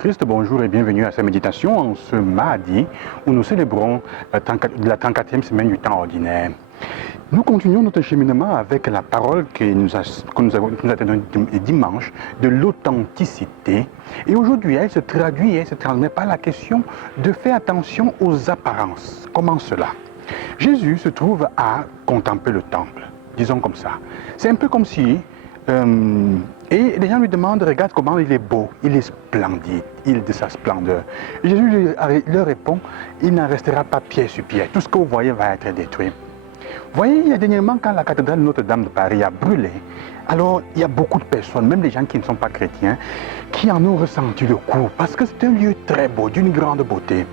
Christ, bonjour et bienvenue à cette méditation en ce mardi où nous célébrons la 34e semaine du temps ordinaire. Nous continuons notre cheminement avec la parole que nous attendons dimanche de l'authenticité. Et aujourd'hui, elle se traduit par la question de faire attention aux apparences. Comment cela? Jésus se trouve à contempler le temple, disons comme ça. C'est un peu comme si... et les gens lui demandent, regarde comment il est beau, il est splendide, il est de sa splendeur. Et Jésus leur répond, il n'en restera pas pierre sur pierre, tout ce que vous voyez va être détruit. Vous voyez, il y a dernièrement, quand la cathédrale Notre-Dame de Paris a brûlé, alors il y a beaucoup de personnes, même des gens qui ne sont pas chrétiens, qui en ont ressenti le coup, parce que c'est un lieu très beau, d'une grande beauté.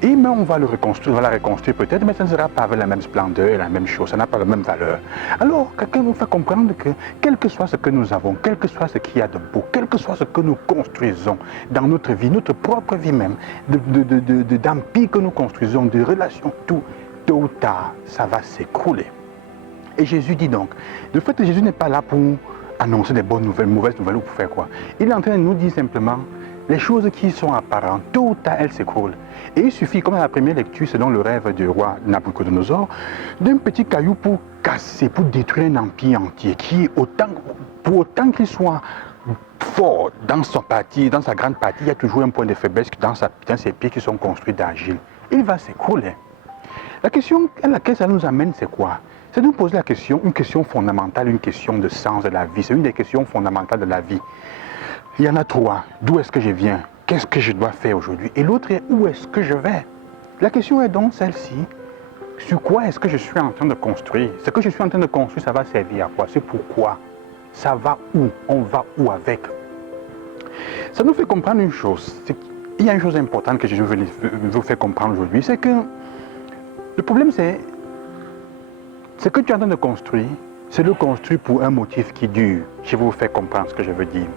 Et mais on va le reconstruire, on va la reconstruire peut-être, mais ça ne sera pas avec la même splendeur et la même chose, ça n'a pas la même valeur. Alors, quelqu'un nous fait comprendre que, quel que soit ce que nous avons, quel que soit ce qu'il y a de beau, quel que soit ce que nous construisons dans notre vie, notre propre vie même, d'empire que nous construisons, de relations, tout, tôt ou tard, ça va s'écrouler. Et Jésus dit donc, le fait que Jésus n'est pas là pour annoncer des bonnes nouvelles, mauvaises nouvelles ou pour faire quoi. Il est en train de nous dire simplement, les choses qui sont apparentes, tôt ou tard, elles s'écroulent. Et il suffit, comme à la première lecture, selon le rêve du roi Nabucodonosor, d'un petit caillou pour casser, pour détruire un empire entier, qui, pour autant qu'il soit fort dans son parti, dans sa grande partie, il y a toujours un point de faiblesse dans ses pieds qui sont construits d'argile. Il va s'écrouler. La question à laquelle ça nous amène, c'est quoi? C'est de nous poser la question, une question fondamentale, une question de sens de la vie. C'est une des questions fondamentales de la vie. Il y en a trois. D'où est-ce que je viens? Qu'est-ce que je dois faire aujourd'hui? Et l'autre est où est-ce que je vais? La question est donc celle-ci. Sur quoi est-ce que je suis en train de construire? Ce que je suis en train de construire, ça va servir à quoi? C'est pourquoi? Ça va où? On va où avec? Ça nous fait comprendre une chose. Il y a une chose importante que je veux vous faire comprendre aujourd'hui. C'est que le problème, c'est ce que tu es en train de construire, c'est le construire pour un motif qui dure. Je vais vous faire comprendre ce que je veux dire.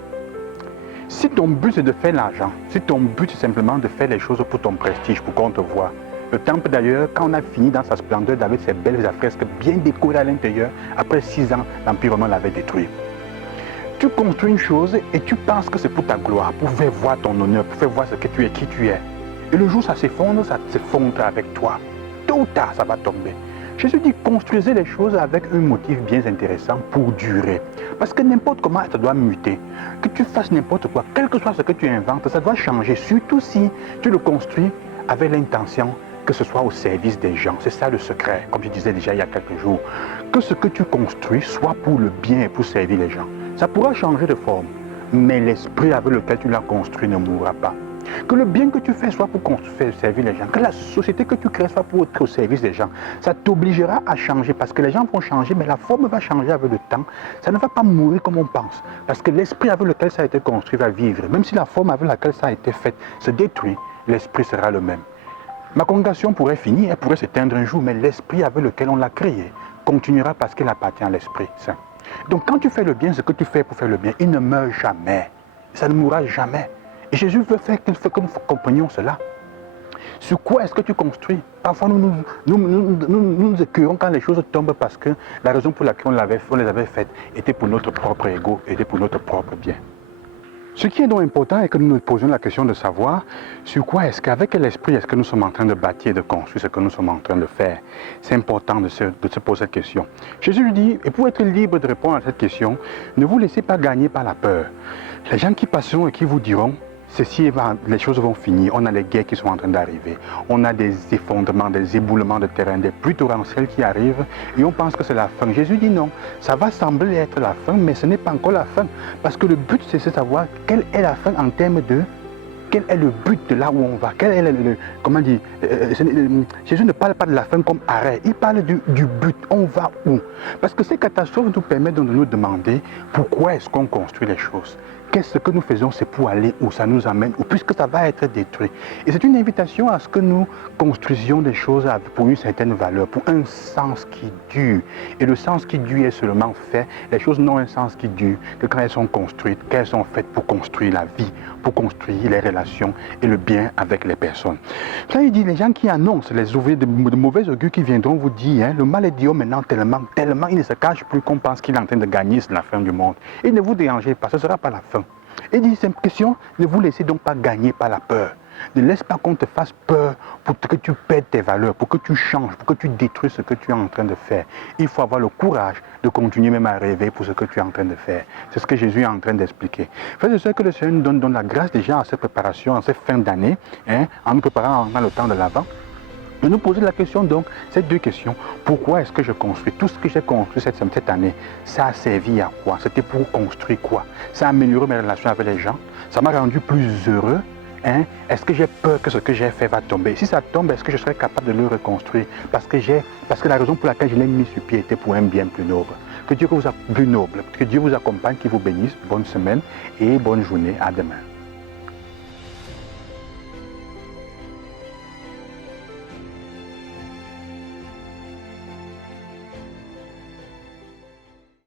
Si ton but c'est de faire l'argent, si ton but c'est simplement de faire les choses pour ton prestige, pour qu'on te voie, le temple d'ailleurs, quand on a fini dans sa splendeur avec ses belles affresques bien décorées à l'intérieur, après 6 ans, l'Empire romain l'avait détruit. Tu construis une chose et tu penses que c'est pour ta gloire, pour faire voir ton honneur, pour faire voir ce que tu es, qui tu es. Et le jour ça s'effondre avec toi. Tôt ou tard, ça va tomber. Jésus dit, construisez les choses avec un motif bien intéressant pour durer. Parce que n'importe comment, ça doit muter. Que tu fasses n'importe quoi, quel que soit ce que tu inventes, ça doit changer. Surtout si tu le construis avec l'intention que ce soit au service des gens. C'est ça le secret, comme je disais déjà il y a quelques jours. Que ce que tu construis soit pour le bien et pour servir les gens. Ça pourra changer de forme, mais l'esprit avec lequel tu l'as construit ne mourra pas. Que le bien que tu fais soit pour servir les gens. Que la société que tu crées soit pour être au service des gens. Ça t'obligera à changer parce que les gens vont changer, mais la forme va changer avec le temps. Ça ne va pas mourir comme on pense. Parce que l'esprit avec lequel ça a été construit va vivre. Même si la forme avec laquelle ça a été fait se détruit, l'esprit sera le même. Ma congrégation pourrait finir, elle pourrait s'éteindre un jour, mais l'esprit avec lequel on l'a créé continuera parce qu'il appartient à l'Esprit Saint. Donc quand tu fais le bien, ce que tu fais pour faire le bien, il ne meurt jamais. Ça ne mourra jamais. Et Jésus veut que nous comprenions cela. Sur quoi est-ce que tu construis? Parfois, nous écœurons quand les choses tombent parce que la raison pour laquelle on les avait faites était pour notre propre ego, était pour notre propre bien. Ce qui est donc important est que nous nous posions la question de savoir sur quoi est-ce qu'avec l'esprit est-ce que nous sommes en train de bâtir, de construire ce que nous sommes en train de faire. C'est important de se poser cette question. Jésus lui dit, et pour être libre de répondre à cette question, ne vous laissez pas gagner par la peur. Les gens qui passeront et qui vous diront, les choses vont finir, on a les guerres qui sont en train d'arriver, on a des effondrements, des éboulements de terrain, des pluies torrentielles qui arrivent et on pense que c'est la fin. Jésus dit non, ça va sembler être la fin, mais ce n'est pas encore la fin. Parce que le but c'est de savoir quelle est la fin en termes de quel est le but de là où on va, quel est comment dire, Jésus ne parle pas de la fin comme arrêt, il parle du but, on va où? Parce que ces catastrophes nous permettent de nous demander pourquoi est-ce qu'on construit les choses. Qu'est-ce que nous faisons, c'est pour aller où ça nous amène, ou puisque ça va être détruit. Et c'est une invitation à ce que nous construisions des choses pour une certaine valeur, pour un sens qui dure. Et le sens qui dure est seulement fait, les choses n'ont un sens qui dure que quand elles sont construites, qu'elles sont faites pour construire la vie, pour construire les relations et le bien avec les personnes. Là, il dit, les gens qui annoncent, les ouvriers de mauvais augure qui viendront vous dire, le mal est Dieu maintenant tellement, il ne se cache plus qu'on pense qu'il est en train de gagner, c'est la fin du monde. Et ne vous dérangez pas, ce ne sera pas la fin. Et il dit, c'est une question, ne vous laissez donc pas gagner par la peur. Ne laisse pas qu'on te fasse peur pour que tu perdes tes valeurs, pour que tu changes, pour que tu détruises ce que tu es en train de faire. Il faut avoir le courage de continuer même à rêver pour ce que tu es en train de faire. C'est ce que Jésus est en train d'expliquer. Frères et sœurs, que le Seigneur nous donne la grâce déjà à cette préparation, à cette fin d'année, en nous préparant dans le temps de l'Avent, de nous poser la question donc, ces deux questions. Pourquoi est-ce que je construis? Tout ce que j'ai construit cette année, ça a servi à quoi? C'était pour construire quoi? Ça a amélioré mes relations avec les gens? Ça m'a rendu plus heureux? Est-ce que j'ai peur que ce que j'ai fait va tomber? Si ça tombe, est-ce que je serai capable de le reconstruire? Parce que la raison pour laquelle je l'ai mis sur pied était pour un bien plus noble. Que Dieu vous accompagne, qu'il vous bénisse. Bonne semaine et bonne journée. À demain.